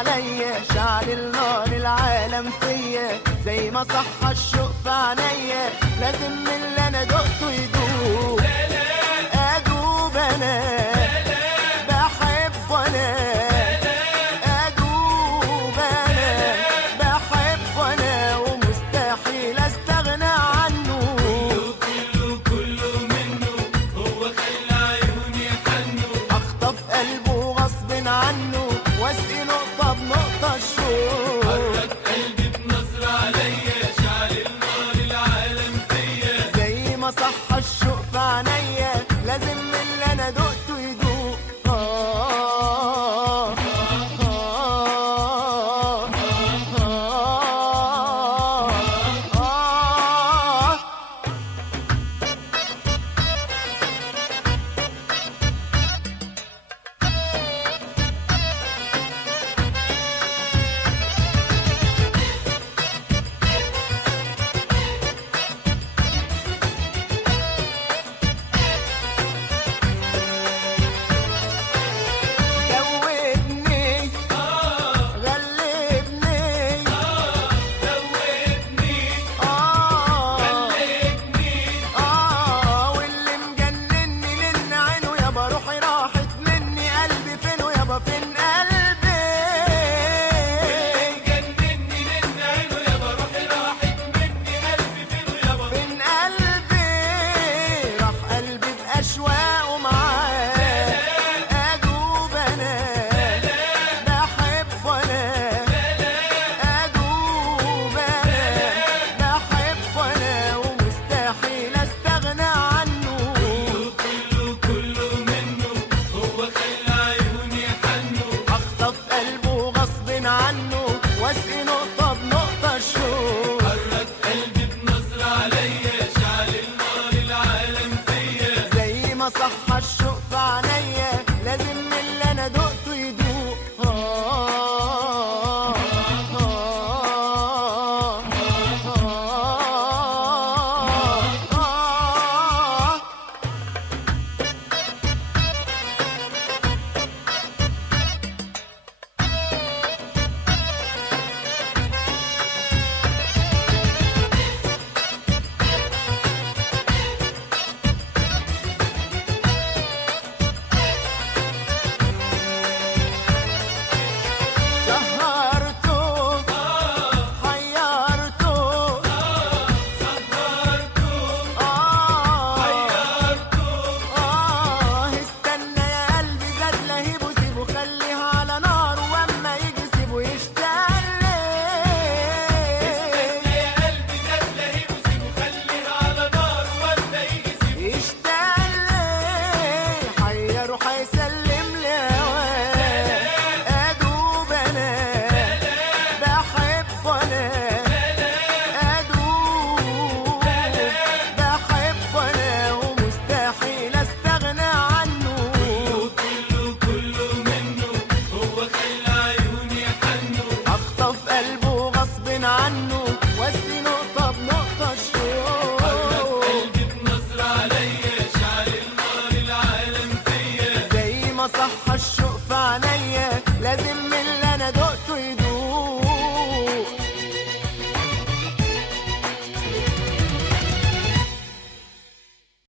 عليا، شعل النار العالم فيا، زي ما صح الشوق في عينيا، لازم من اللي انا دقته يدوب. ادوب انا بحب وانا ادوب انا بحب وانا ومستحيل استغنى عنه. كله منه هو خلى عيوني يحنوا، اخطف قلبه غصب عنه واسقي نقطة بنقطة الشوق. حرك قلبي بنظرة عليا، شعل النار العالم فيا، زي ما صح الشوق في عينيا، لازم من اللي انا دقته يدوق. دوبني غلبني واللي مجنني من عينه يابا، روحي راحت مني، قلبي فينه يابا، فين قلبي؟ جنني من عينه يابا، روحي راحت مني، قلبي فينه يابا، فين قلبي؟ راح قلبي بأشواقه معاه. أدوب أنا بحب وأنا أدوب أنا بحب وأنا ومستحيل أستغنى عنه. كله منه هو خلى عيوني يحنوا، أخطف قلبه غصب عنه واسقي